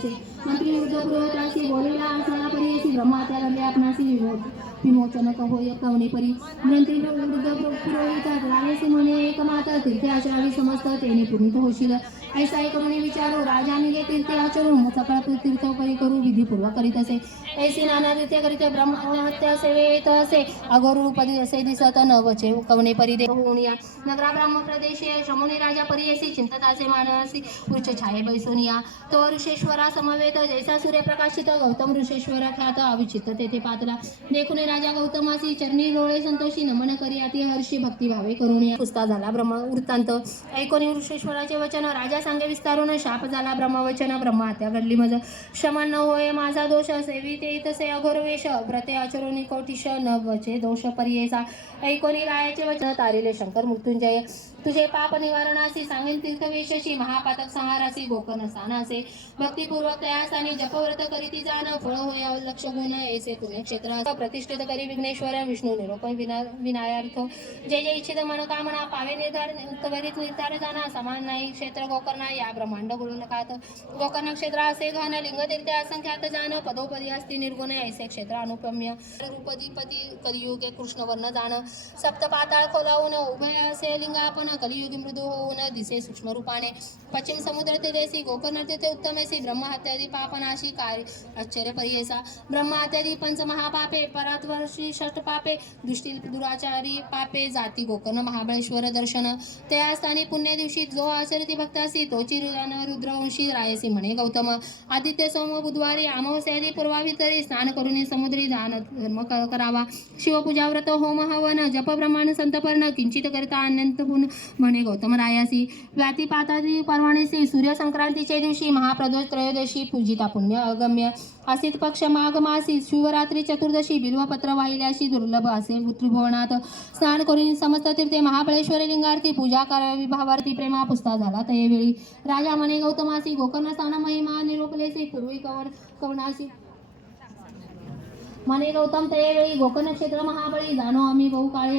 असे मंत्री वृद्ध पुरोहिताशी बोलिला असला परी अशी ब्रह्मात्या घडले आपणासी विमोचन होय कवणे परी मंत्री वृद्ध पुरोहित रामेसी म्हणे एक माता तीर्थे आचरावी समस्त तेने पुनीत होशील ऐसा एक म्हणे विचारू राजाने गे तीर्थे आचरून सकळ तीर्थ परी करू विधीपूर्वक करीत असे ऐसी नाना रीत्या करीत ब्रह्महत्या सेवेत असे अघोर रूपदी असे दिसत न वचे कवणे परी देव होऊनिया नगरा ब्राह्म प्रदेशे शमुनी राजा परी असी चिंततासे मानसी वृक्ष छाये बैसोनिया तो ऋषेश्वरा समवेत जैसा सूर्यप्रकाशित गौतम ऋषेश्वर ख्यात अविचित तेथे पातला देखून राजा गौतमासी चरणी डोळे संतोषी नमन करी अति हर्षी भक्तिभावे करून पुस्ता झाला ब्रह्म वृत्तांत ऐकोनी ऋषेश्वराचे वचन राजा सांगे विस्तारून शाप झाला ब्रह्मवचन ब्रह्महत्या घडली मज क्षमन न होय माझा दोष सेविते तसे अघोर वेश व्रते आचरोनी कोटिश न वचे दोष परियेचा ऐकोनी रायाचे वचन तारिले शंकर मृत्युंजय तुझे पाप निवारणासी सांगेन तीर्थवेशशी महापातक संहारासी गोकर्ण स्थानासे भक्तिपूर्वक तयासानी जपव्रत करीती जाण फळ होय लक्ष गुण ऐसे तुने क्षेत्र प्रतिष्ठित करी विघ्नेश्वर विष्णू निरोपण विनायार्थ जे जे इच्छित मनोकामना पावे निर्धार त्वरित निर्धार जाणा समान नाही क्षेत्र गोकर्ण या ब्रह्मांड गुरु नकात गोकर्ण क्षेत्र असे घन लिंग तीर्थे असंख्यात जाण पदोपदी असती निर्गुण ऐसे क्षेत्र अनुपम्य रूपदीपती कलियुगे कृष्ण वर्ण जाण सप्त पाताळ खोलावून उभय असे लिंग आपण कलियुगी मृदू होऊन दिसे सूक्ष्म रूपाने पश्चिम समुद्र तीरेसी गोकर्ण तीर्थे उत्तमेसी ब्रह्महत्यादी पापनाशी कार्य आश्चर्य परियेसा ब्रह्महत्यादी पंच महापापे परात्वर्षी षष्ट पापे दृष्टी दुराचारी पापे जाती गोकर्ण महाबळेश्वर दर्शन त्या स्थानी पुण्य दिवशी जो आचरिती भक्तासी तोची रुद्रवंशी रायसी म्हणे गौतम आदित्य सोम बुधवारी अमावस्यादी पूर्वाभितरी स्नान करून समुद्री दान धर्म करावा शिवपूजा व्रत होम हवन जप ब्रह्मांड संतपर्ण किंचित करता अनंत म्हणे गौतम रायासी व्यातिपातादी पर्वणीसी सूर्य संक्रांतीच्या दिवशी महाप्रदोष त्रयोदशी पूजिता पुण्य अगम्य असित पक्ष माघ मासी शिवरात्री चतुर्दशी बिल्वपत्र वाहिल्याशी दुर्लभ असे त्रिभुवनात स्नान करून समस्त तीर्थे महाबळेश्वरी लिंगार्थी पूजा करावी भावार्थी प्रेमा पुस्ता झाला तयवेळी राजा म्हणे गौतमासी गोकर्ण स्थान महिमा निरोपलेसी पूर्वी कवनासी म्हणे गौतम तयवेळी गोकर्ण क्षेत्र महाबळी जाणो आम्ही बहु काळे